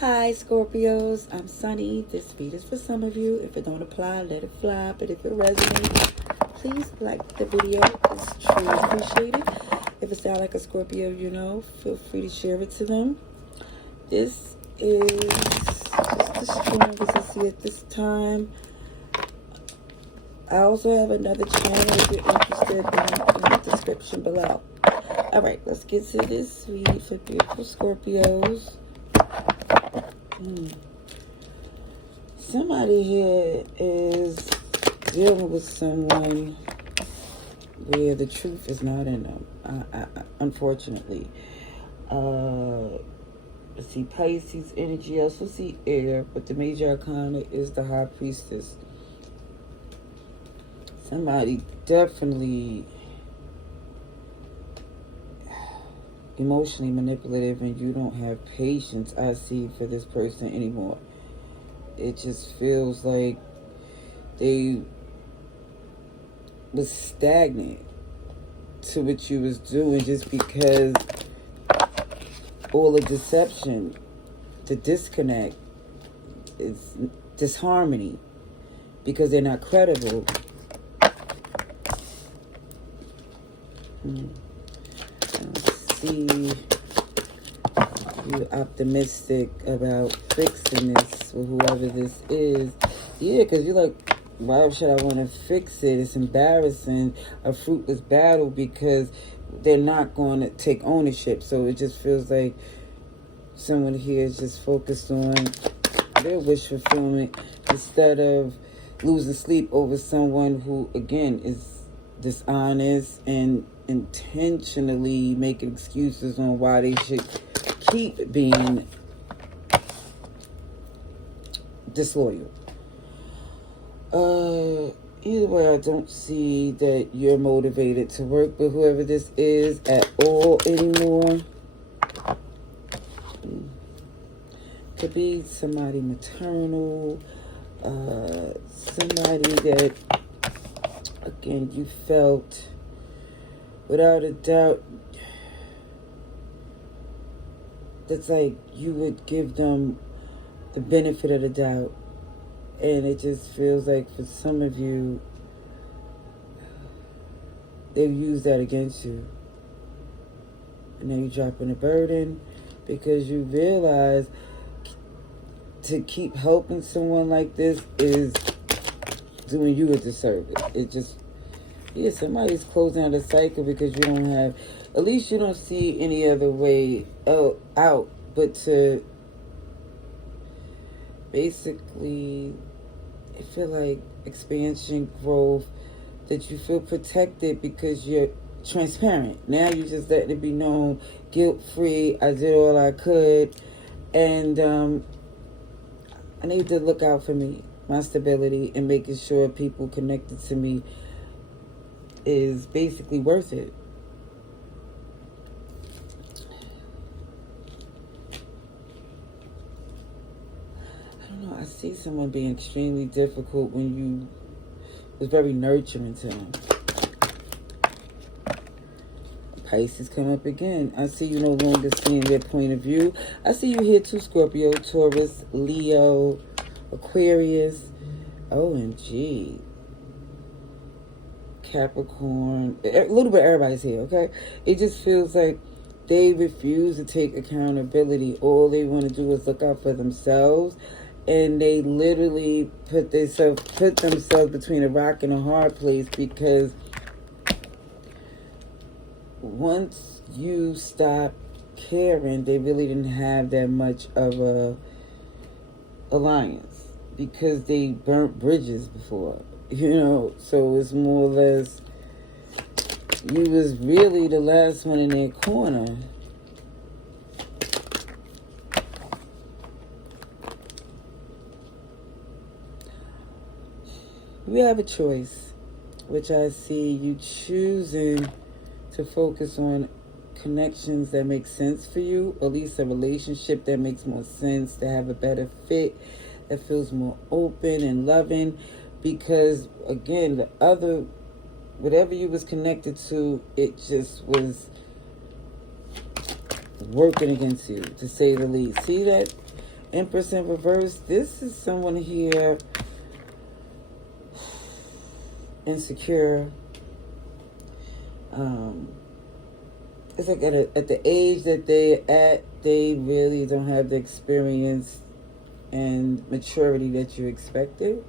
Hi Scorpios, I'm Sunny. This read is for some of you. If it don't apply, let it fly. But if it resonates, please like the video. It's truly appreciated. If it sounds like a Scorpio you know, feel free to share it to them. This is just the strongest I see at this time. I also have another channel if you're interested in the description below. Alright, let's get to this read for beautiful Scorpios. Somebody here is dealing with someone where the truth is not in them, unfortunately. I see Pisces energy, I also see air, but the major arcana is the High Priestess. Somebody definitely emotionally manipulative, and you don't have patience, I see, for this person anymore. It just feels like they was stagnant to what you was doing just because all the deception, the disconnect, is disharmony because they're not credible. See you optimistic about fixing this or whoever this is. Yeah, because you're like, why should I want to fix it? It's embarrassing, a fruitless battle, because they're not going to take ownership. So it just feels like someone here is just focused on their wish fulfillment instead of losing sleep over someone who, again, is dishonest and intentionally making excuses on why they should keep being disloyal. Either way, I don't see that you're motivated to work with whoever this is at all anymore. Could be somebody maternal, somebody that, again, you felt without a doubt that's like you would give them the benefit of the doubt, and it just feels like for some of you they've used that against you, and now you're dropping a burden because you realize to keep helping someone like this is doing you a disservice. It just, yeah, somebody's closing out a cycle because you don't have, at least you don't see any other way out but to basically, I feel like expansion, growth, that you feel protected because you're transparent. Now you just let it be known, guilt-free, I did all I could, and I need to look out for me, my stability, and making sure people connected to me is basically worth it. I don't know, I see someone being extremely difficult when you was very nurturing to them. Pisces come up again. I see you no longer seeing their point of view. I see you here too, Scorpio, Taurus, Leo, Aquarius, OMG, Capricorn, a little bit everybody's here, okay? It just feels like they refuse to take accountability. All they want to do is look out for themselves, and they literally put themselves between a rock and a hard place, because once you stop caring, they really didn't have that much of a alliance because they burnt bridges before, you know. So it's more or less you was really the last one in their corner. You have a choice, which I see you choosing to focus on connections that make sense for you, or at least a relationship that makes more sense, to have a better fit, that feels more open and loving, because again, the other, whatever you was connected to, it just was working against you, to say the least. See that? Empress in reverse. This is someone here insecure. It's like at the age that they're at, they really don't have the experience and maturity that you expected.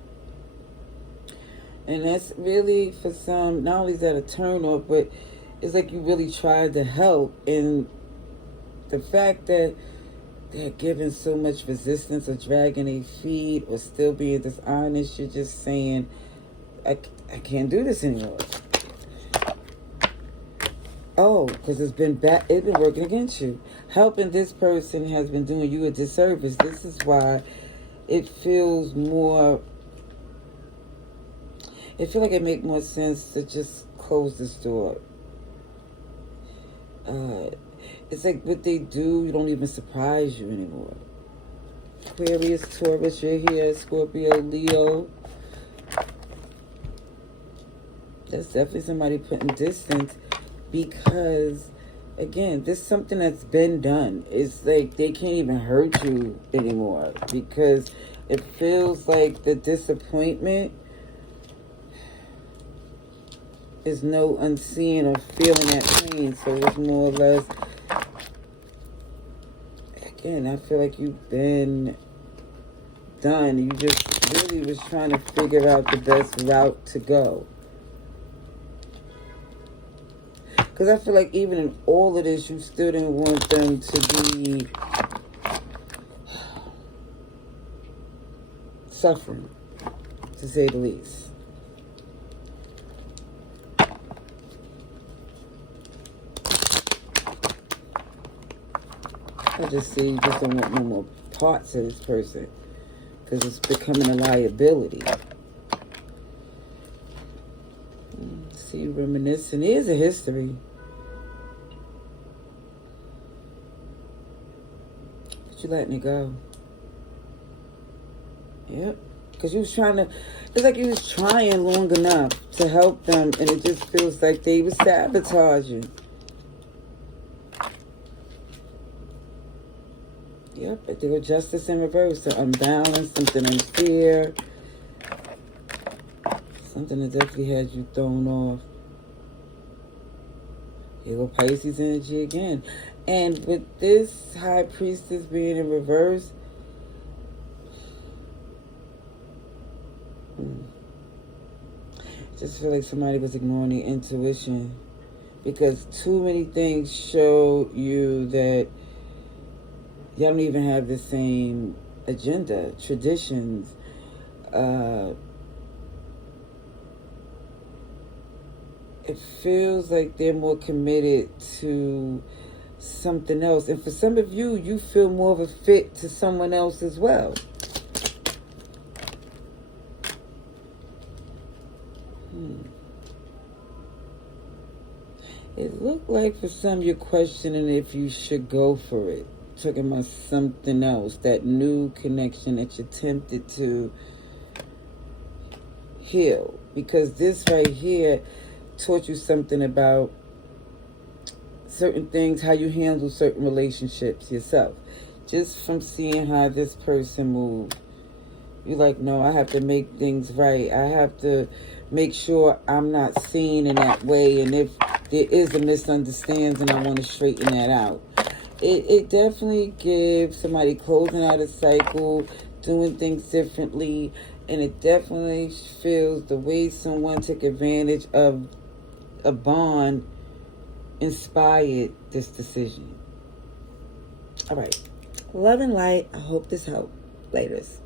And that's really, for some, not only is that a turn off, but it's like you really tried to help. And the fact that they're giving so much resistance or dragging their feet or still being dishonest, you're just saying, I can't do this anymore. Oh, because it's been working against you. Helping this person has been doing you a disservice. This is why it feels more... I feel like it makes more sense to just close this door. It's like what they do don't even surprise you anymore. Aquarius, Taurus, you're here. Scorpio, Leo. That's definitely somebody putting distance because, again, this is something that's been done. It's like they can't even hurt you anymore because it feels like the disappointment is no unseeing or feeling that pain. So it's more or less, again, I feel like you've been done. You just really was trying to figure out the best route to go. Because I feel like even in all of this, you still didn't want them to be suffering, to say the least. I just see you just don't want no more parts of this person because it's becoming a liability. See you reminiscing. Here's a history. But you letting it go. Yep. Because you was trying to... It's like you was trying long enough to help them, and it just feels like they were sabotaging. Yep, but there was justice in reverse. So unbalanced, something unfair. Something that definitely had you thrown off. Here go Pisces energy again. And with this High Priestess being in reverse, I just feel like somebody was ignoring the intuition. Because too many things show you that y'all don't even have the same agenda, traditions. It feels like they're more committed to something else. And for some of you, you feel more of a fit to someone else as well. It looked like for some you're questioning if you should go for it. Talking about something else, that new connection that you're tempted to heal. Because this right here taught you something about certain things, how you handle certain relationships yourself. Just from seeing how this person moved. You're like, no, I have to make things right. I have to make sure I'm not seen in that way. And if there is a misunderstanding, I want to straighten that out. It definitely gives somebody closing out a cycle, doing things differently. And it definitely feels the way someone took advantage of a bond inspired this decision. All right. Love and light. I hope this helped. Laters.